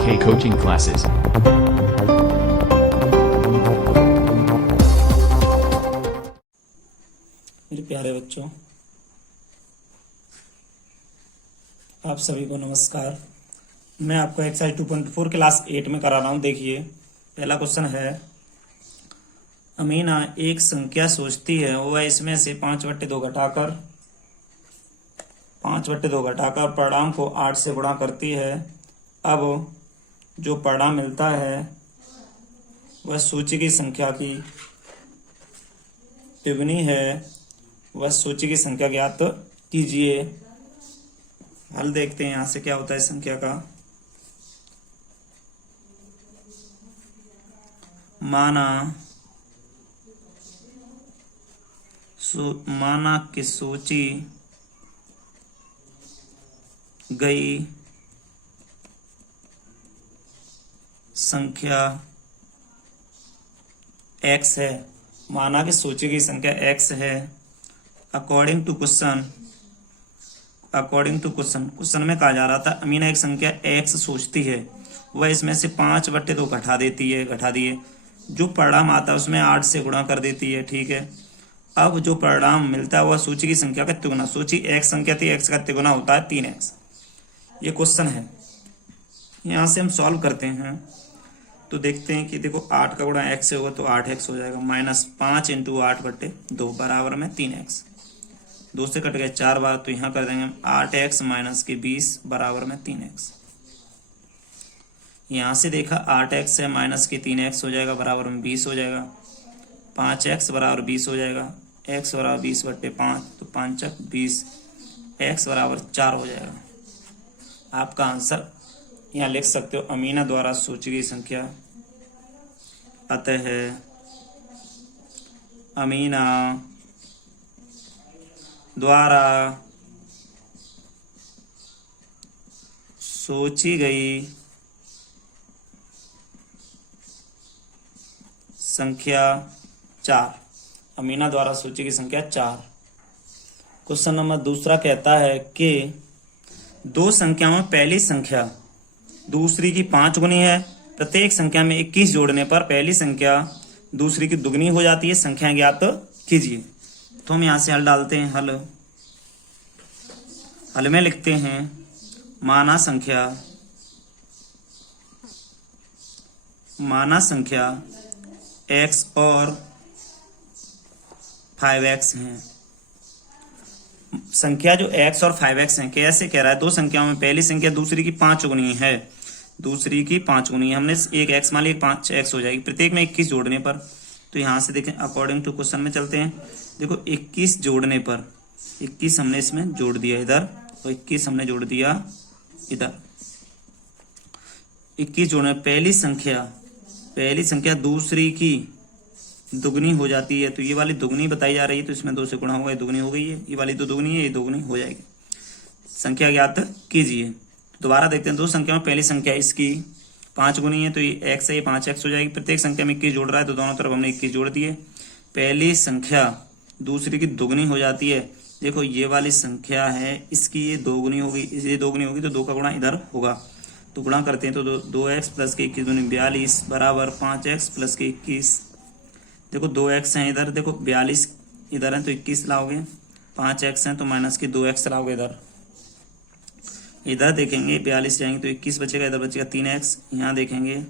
4K coaching classes. मेरे प्यारे बच्चों, आप सभी को नमस्कार। मैं आपको एक्सरसाइज 2.4 क्लास 8 में करा रहा हूँ। देखिए, पहला क्वेश्चन है, अमीना एक संख्या सोचती है, वह इसमें से 5/2 घटाकर परिणाम को 8 से गुणा करती है। अब जो परिणाम मिलता है वह सूची की संख्या की तिगुनी है। वह सूची की संख्या ज्ञात कीजिए। हल देखते हैं यहाँ से क्या होता है संख्या का। माना कि सूची गई संख्या x है। माना कि सूची की संख्या x है। अकॉर्डिंग टू क्वेश्चन में कहा जा रहा था अमीना एक संख्या x सोचती है, वह इसमें से 5/2 घटा दिए। जो परिणाम आता है उसमें 8 से गुणा कर देती है। ठीक है। अब जो परिणाम मिलता है वह सूची की संख्या का तिगुना। सूची x संख्या थी, x का तिगुना होता है 3x। ये क्वेश्चन है। यहाँ से हम सॉल्व करते हैं तो देखते हैं कि देखो 8 का गुणा x से होगा तो 8x हो जाएगा। -5 × 8/2 बराबर में 3x। 2 से कट गए 4 बार, तो यहाँ कर देंगे 8x - 20 बराबर में 3x। यहाँ से देखा 8x है -3x हो जाएगा, बराबर में 20 हो जाएगा। 5x बराबर 20 हो जाएगा। x बराबर 20/5, तो 5 × 20, x बराबर 4 हो जाएगा। आपका आंसर यहाँ लिख सकते हो, अमीना द्वारा सूची की संख्या। अतः अमीना द्वारा सोची गई संख्या 4। अमीना द्वारा सोची की संख्या 4। क्वेश्चन नंबर दूसरा कहता है कि दो संख्याओं में पहली संख्या दूसरी की 5 गुनी है। प्रत्येक संख्या में 21 जोड़ने पर पहली संख्या दूसरी की दुगनी हो जाती है। संख्या ज्ञात कीजिए। तो हम यहाँ से हल डालते हैं। हल में लिखते हैं माना संख्या x और 5x हैं। संख्या जो x और 5x हैं, कैसे कह रहा है, दो संख्याओं में पहली संख्या दूसरी की 5 गुनी है। हमने एक x मान ली, 5x हो जाएगी। प्रत्येक में 21 जोड़ने पर, तो यहाँ से देखें अकॉर्डिंग टू क्वेश्चन में चलते हैं। देखो 21 जोड़ने पर 21 हमने इसमें जोड़ दिया इधर, और 21 हमने जोड़ दिया इधर। 21 जोड़ने पहली संख्या दूसरी की दुगनी हो जाती है। तो ये वाली दुगनी बताई जा रही है, तो इसमें 2 से गुणा होगा, ये दुगनी हो गई है। ये वाली तो दुगनी है, ये दुगनी हो जाएगी। संख्या ज्ञात कीजिए। दोबारा देखते हैं, दो संख्या में पहली संख्या इसकी 5 गुनी है, तो ये x है, ये 5x हो जाएगी। प्रत्येक संख्या में 21 जोड़ रहा है, तो दोनों तरफ हमने 21 जोड़ दिए। पहली संख्या दूसरी की दुगनी हो जाती है। देखो ये वाली संख्या है, इसकी ये दोगुनी होगी, ये दोगुनी होगी, तो 2 का गुणा इधर होगा। तो गुणा करते हैं, तो 2x + 21 दूनी 42 बराबर 5x + 21। देखो 2x है इधर, देखो 42 इधर है, तो 21 लाओगे। 5x है तो -2x लाओगे इधर देखेंगे 42 जाएंगे तो 21 बचेगा, इधर बचेगा 3x। यहाँ देखेंगे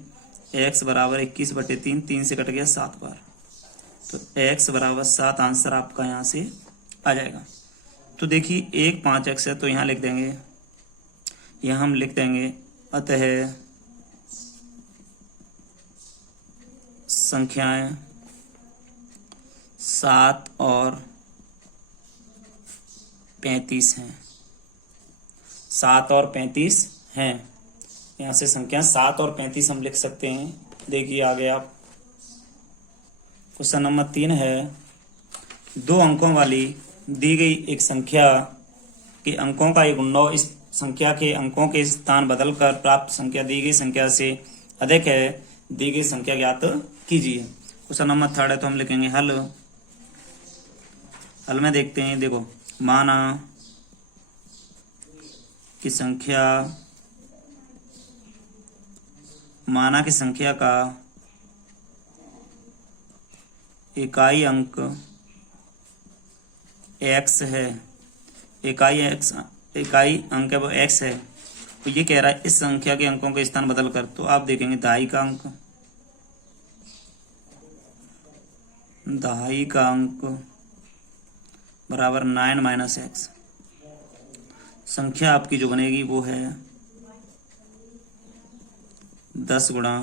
x बराबर 21/3, 3 से कट गया 7 बार, तो x बराबर 7 आंसर आपका यहाँ से आ जाएगा। तो देखिए एक 5x है, तो यहाँ लिख देंगे, यहाँ हम लिख देंगे अतः संख्याएं 7 और 35 हैं। 7 और 35 हैं। यहाँ से संख्या 7 और 35 हम लिख सकते हैं। देखिए आगे आप, क्वेश्चन नंबर 3 है, 2 अंकों वाली दी गई एक संख्या के अंकों का एक गुणा इस संख्या के अंकों के स्थान बदलकर प्राप्त संख्या दी गई संख्या से अधिक है। दी गई संख्या ज्ञात कीजिए। क्वेश्चन नंबर 3 है, तो हम लिखेंगे हल में देखते हैं। देखो माना की संख्या माना कि संख्या का इकाई अंक x है, इकाई अंक है वो x है, तो ये कह रहा है इस संख्या के अंकों के स्थान बदल कर, तो आप देखेंगे दहाई का अंक बराबर 9 माइनस एक्स। संख्या आपकी जो बनेगी वो है 10 गुणा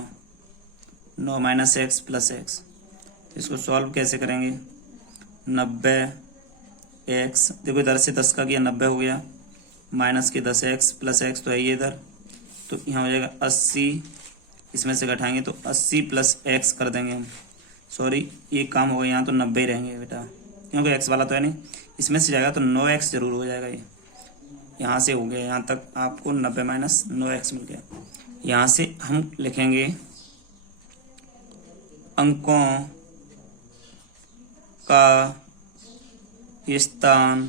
9 माइनस एक्स प्लस एक्स। तो इसको सॉल्व कैसे करेंगे? 90 एक्स, देखो इधर से 10 का किया 90 हो गया, माइनस के 10 एक्स प्लस एक्स तो है ये इधर, तो यहाँ हो जाएगा 80, इसमें से घटाएंगे तो 80 प्लस एक्स कर देंगे हम। सॉरी ये काम होगा, यहाँ तो 90 ही रहेंगे बेटा, क्योंकि एक्स वाला तो है नहीं, इसमें से जाएगा तो 9x जरूर हो जाएगा। ये यहाँ से हो गया, यहाँ तक आपको 90 माइनस 9x मिल गया। यहाँ से हम लिखेंगे अंकों का स्थान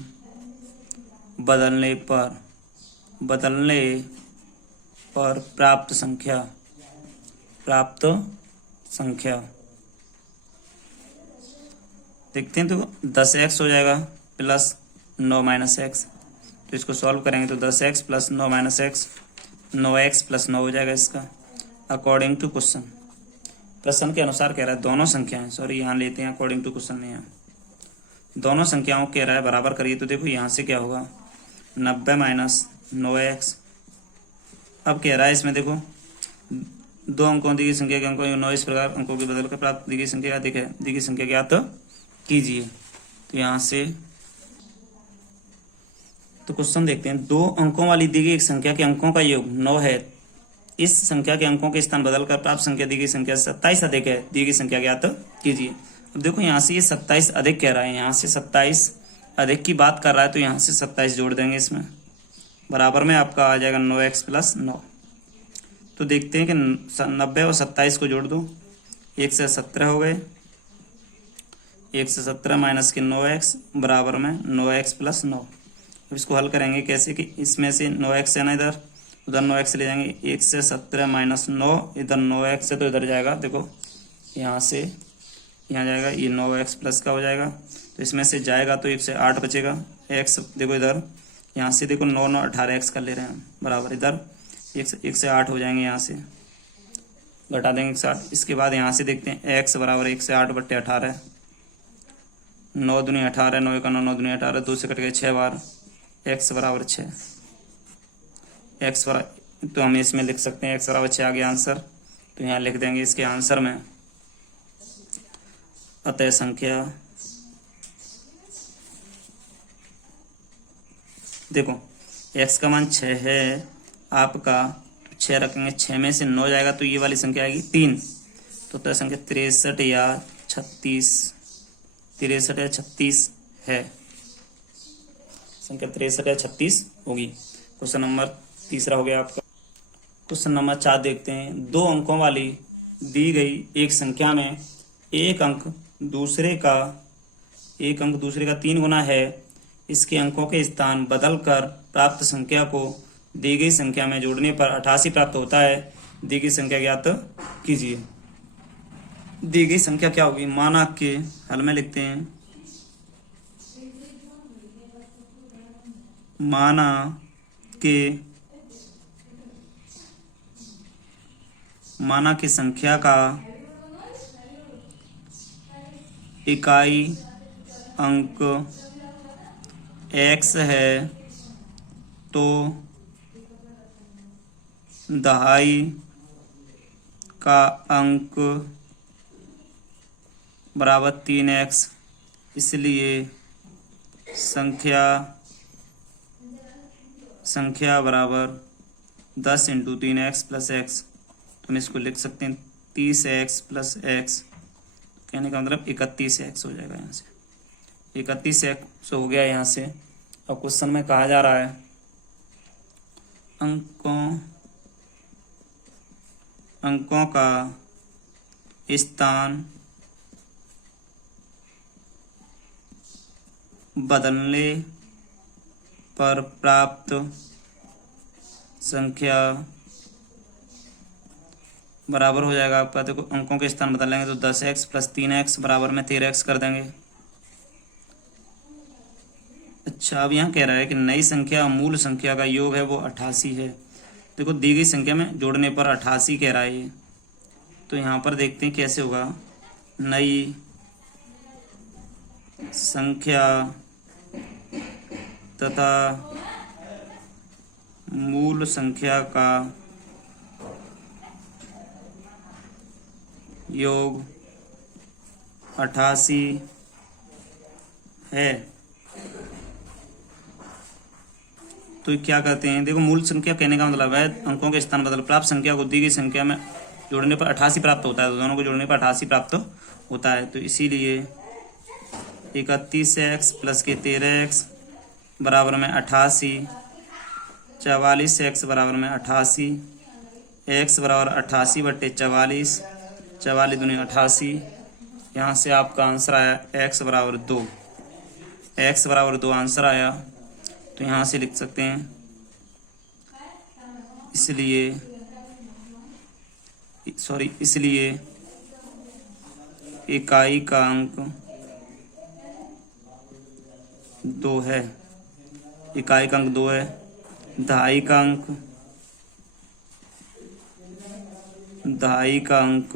बदलने पर प्राप्त संख्या देखते हैं, तो 10x हो जाएगा प्लस 9 माइनस एक्स, तो इसको सॉल्व करेंगे तो 10x plus 9 minus x 9x plus 9 हो जाएगा इसका, अकॉर्डिंग टू क्वेश्चन। प्रश्न के अनुसार कह रहा है दोनों संख्याएं, सॉरी यहाँ लेते हैं अकॉर्डिंग टू क्वेश्चन में, यहाँ दोनों संख्याओं कह रहा है बराबर करिए, तो देखो यहाँ से क्या होगा 90 माइनस 9x। अब कह रहा है इसमें देखो दो अंकों दी गई संख्या के अंकों 9 इस प्रकार अंकों की बदल कर प्राप्त दी गई संख्या अधिक है, दी गई संख्या ज्ञात कीजिए। तो यहाँ से तो क्वेश्चन देखते हैं, दो अंकों वाली दी गई एक संख्या के अंकों का योग 9 है, इस संख्या के अंकों के स्थान बदलकर प्राप्त संख्या दी गई संख्या 27 अधिक है, दी गई संख्या ज्ञात कीजिए। अब देखो यहाँ से ये 27 अधिक कह रहा है, यहाँ से 27 अधिक की बात कर रहा है, तो यहाँ से 27 जोड़ देंगे इसमें, बराबर में आपका आ जाएगा 9x प्लस 9। तो देखते हैं कि 90 और 27 को जोड़ दो, 1 से 17 हो गए, 1 से 17 माइनस के 9x बराबर में 9x प्लस 9। अब इसको हल करेंगे कैसे कि इसमें से 9x है ना, इधर उधर 9x ले जाएंगे, 1 से 17 माइनस 9, इधर 9x है तो इधर जाएगा, देखो यहाँ से यहाँ जाएगा, ये 9x प्लस का हो जाएगा, तो इसमें से जाएगा तो 1 से 8 बचेगा, x देखो इधर यहाँ से देखो 9 9 18x कर ले रहे हैं बराबर, इधर 1 से 8 हो जाएंगे, यहाँ से घटा देंगे 1 से 8। इसके बाद यहाँ से देखते हैं x बराबर 1 से 8 बट्टे 18, 9 दूनी 18, 9 का 9, 9 दूनी 18, 2 से कट गए 6 बार, x बराबर 6, x बराबर, तो हम इसमें लिख सकते हैं x बराबर 6 आ गया आंसर, तो यहाँ लिख देंगे इसके आंसर में, अतः संख्या देखो x का मान 6 है आपका, 6 रखेंगे, 6 में से 9 जाएगा तो ये वाली संख्या आएगी 3, तो अतः संख्या 63 या 36 है, संख्या 63 या 36 होगी। क्वेश्चन नंबर तीसरा हो गया आपका। क्वेश्चन नंबर 4 देखते हैं, दो अंकों वाली दी गई एक संख्या में एक अंक दूसरे का 3 गुना है, इसके अंकों के स्थान बदलकर प्राप्त संख्या को दी गई संख्या में जोड़ने पर 88 प्राप्त होता है, दी गई संख्या ज्ञात कीजिए। दी गई संख्या क्या होगी? माना के हल में लिखते हैं, माना के संख्या का इकाई अंक x है तो दहाई का अंक बराबर 3x, इसलिए संख्या बराबर 10 इंटू 3x प्लस एक्स। हम इसको लिख सकते हैं 30x प्लस एक्स, कहने का मतलब 31x हो जाएगा। यहाँ से 31x हो गया यहाँ से। अब क्वेश्चन में कहा जा रहा है अंकों का स्थान बदलने पर प्राप्त संख्या बराबर हो जाएगा आपका, देखो अंकों के स्थान बदल लेंगे तो 10x प्लस 3x बराबर में 13x कर देंगे। अच्छा, अब यहाँ कह रहा है कि नई संख्या मूल संख्या का योग है वो 88 है। देखो दी गई संख्या में जोड़ने पर 88 कह रहा है ये, तो यहाँ पर देखते हैं कैसे होगा। नई संख्या तथा मूल संख्या का योग 88 है। तो क्या कहते हैं, देखो मूल संख्या कहने का मतलब है अंकों के स्थान बदल प्राप्त संख्या को दी गई संख्या में जोड़ने पर 88 प्राप्त होता है, तो दोनों को जोड़ने पर 88 प्राप्त होता है। तो इसीलिए 31x प्लस के 13x बराबर में 88, 44x बराबर में 88, x बराबर 88 बट्टे 44, 44 दूनी 88। यहाँ से आपका आंसर आया x बराबर 2, x बराबर 2 आंसर आया। तो यहाँ से लिख सकते हैं, इसलिए इकाई का अंक 2 है, इकाई का अंक 2 है। दहाई का अंक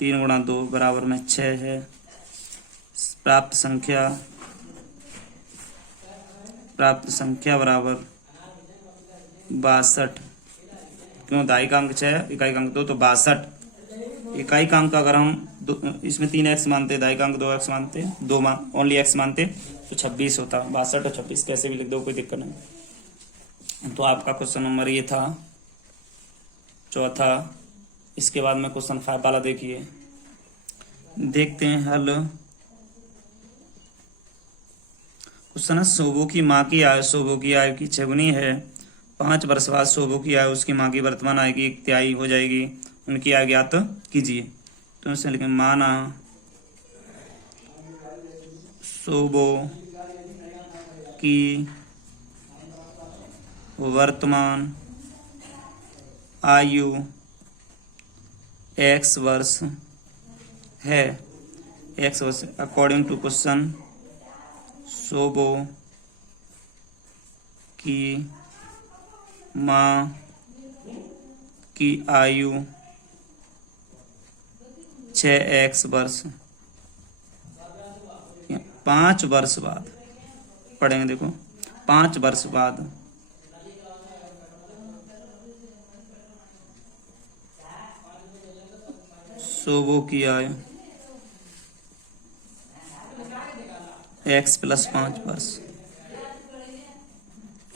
3 गुणा 2 बराबर में 6 है। प्राप्त संख्या बराबर 62, क्यों दहाई का अंक 6 इकाई का अंक 2 तो 62। इकाई का अंक अगर हम इसमें 3x मानते, दहाई का अंक 2x मानते, ओनली x मानते तो 26 होता। 62 और 26 कैसे भी लिख दो, कोई दिक्कत नहीं। तो आपका क्वेश्चन नंबर ये था चौथा। इसके बाद में क्वेश्चन 5 वाला देखिए, देखते हैं हल। क्वेश्चन है शोभू की माँ की आयु शोभू की आयु की 6 गुनी है। 5 वर्ष बाद शोभू की आयु उसकी माँ की वर्तमान आयु की 1 तिहाई हो जाएगी। उनकी आयु ज्ञात कीजिए। तो इसमें लिखें माना शोभू की वर्तमान आयु x वर्ष है। x वर्ष अकॉर्डिंग टू क्वेश्चन शोभू की माँ की आयु 6x वर्ष। 5 वर्ष बाद पढ़ेंगे, देखो 5 वर्ष बाद शोभू की आयु x प्लस 5 वर्ष,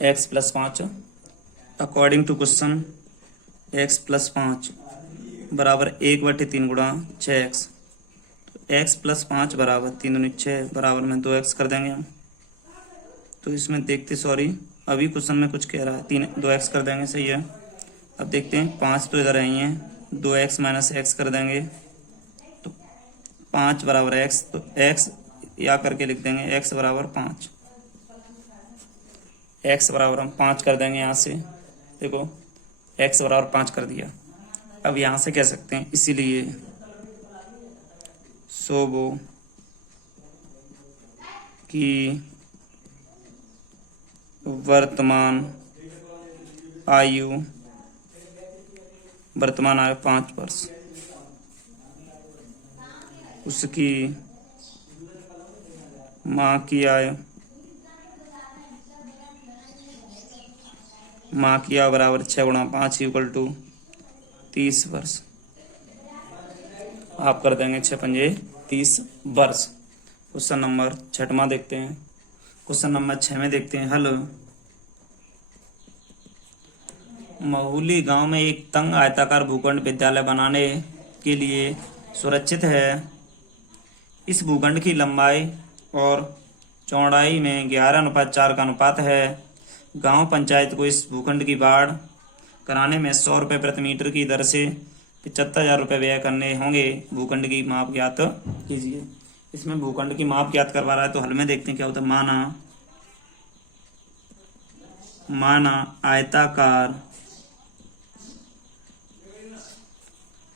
x plus 5 according to question x plus 5 बराबर 1/3 गुणा 6x। तो x प्लस 5 बराबर 3 दूनी 6 बराबर में 2x कर देंगे हम। तो इसमें देखते, सॉरी अभी क्वेश्चन में कुछ कह रहा है 2x कर देंगे, सही है। अब देखते हैं 5 तो इधर आई हैं, 2x माइनस x कर देंगे तो 5 बराबर x, तो x या करके लिख देंगे x बराबर 5, x बराबर हम 5 कर देंगे। यहाँ से देखो x बराबर 5 कर दिया। अब यहाँ से कह सकते हैं इसीलिए शोभू की वर्तमान आयु 5 वर्ष। उसकी माँ की आयु बराबर 6 गुणा 5 इक्वल टू 30 वर्ष। आप कर देंगे 6 पंजे 30 वर्ष। क्वेश्चन नंबर 6वां देखते हैं। क्वेश्चन नंबर 6 में देखते हैं हल। महुली गांव में एक तंग आयताकार भूखंड विद्यालय बनाने के लिए सुरक्षित है। इस भूखंड की लंबाई और चौड़ाई में 11:4 का अनुपात है। गांव पंचायत को इस भूखंड की बाढ़ कराने में 100 रुपये प्रति मीटर की दर से 75,000 रुपये व्यय करने होंगे। भूखंड की माप ज्ञात कीजिए। इसमें भूखंड की माप ज्ञात करवा रहा है, तो हल में देखते हैं क्या होता है। माना आयताकार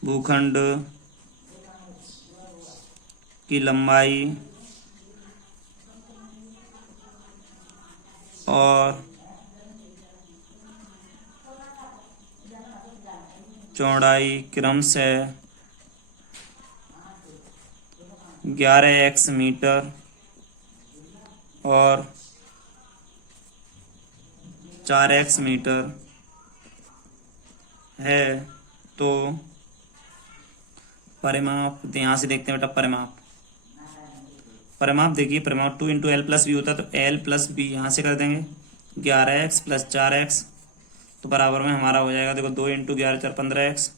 भूखंड की लंबाई और चौड़ाई क्रमशः 11x मीटर और 4x मीटर है, तो परिमाप यहाँ से देखते हैं बेटा। परिमाप देखिए, परिमाप 2 इंटू एल प्लस बी होता है, तो एल प्लस बी यहाँ से कर देंगे 11x प्लस 4x, तो बराबर में हमारा हो जाएगा, देखो 2 इंटू 11 4 15x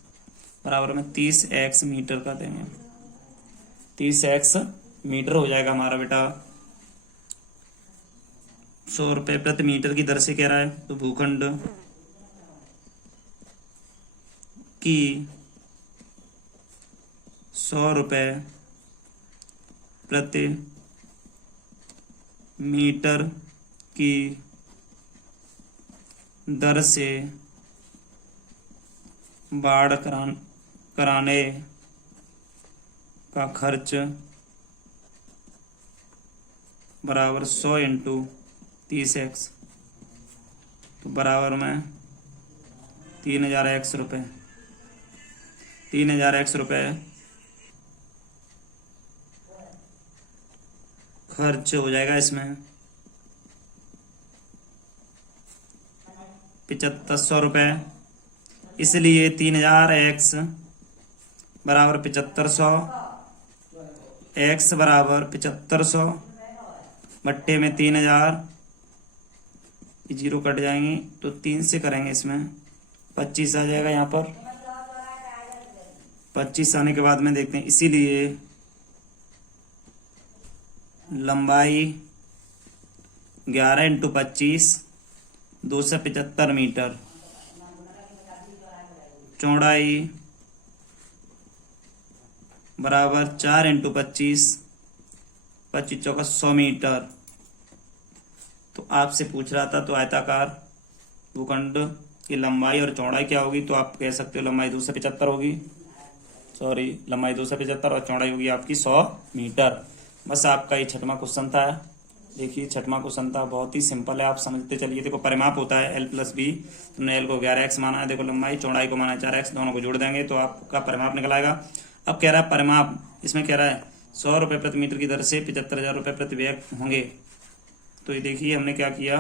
बराबर में 30x मीटर कर देंगे। 30x मीटर हो जाएगा हमारा बेटा। 100 रुपये प्रति मीटर की दर से कह रहा है, तो भूखंड की 100 रुपये प्रति मीटर की दर से बाढ़ कराने का खर्च बराबर 100 इंटू 30x, तो बराबर में 3000x रुपये। 3000x रुपये खर्च हो जाएगा इसमें। 7500 रुपये, इसलिए 3000x बराबर 7500, x बराबर 7500 बट्टे में 3000, जीरो कट जाएंगे तो 3 से करेंगे, इसमें 25 आ जाएगा। यहाँ पर 25 आने के बाद में देखते हैं, इसीलिए लंबाई 11 इंटू 25 275 मीटर, चौड़ाई बराबर 4 इंटू 25 25 चौका 100 मीटर। तो आपसे पूछ रहा था, तो आयताकार भूखंड की लंबाई और चौड़ाई क्या होगी, तो आप कह सकते हो लंबाई 275 होगी, सॉरी लंबाई 275 और चौड़ाई होगी आपकी 100 मीटर। बस आपका ये छठवां क्वेश्चन था। देखिए छठवां क्वेश्चन था, बहुत ही सिंपल है, आप समझते चलिए। देखो परिमाप होता है एल प्लस बी, तुमने एल को 11x माना है, देखो लंबाई चौड़ाई को माना है 4x, दोनों को जोड़ देंगे तो आपका परिमाप निकल आएगा। अब कह रहा है परिमाप, इसमें कह रहा है 100 रुपये प्रति मीटर की दर से 75,000 रुपये प्रति व्यय होंगे। तो ये देखिए हमने क्या किया,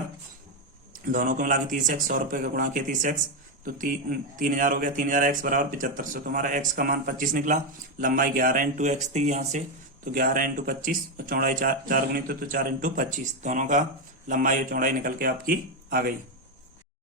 दोनों को मिला के 30x 100 रुपये का गुणा किया 30x, तो 3000 हो गया। 3000x बराबर 7500, तो हमारा x का मान 25 निकला। लंबाई 11 इंटू एक्स थी यहाँ से, तो 11 इंटू 25 और चौड़ाई 4 गुनी, तो 4 इंटू 25, दोनों का लंबाई और चौड़ाई निकल के आपकी आ गई।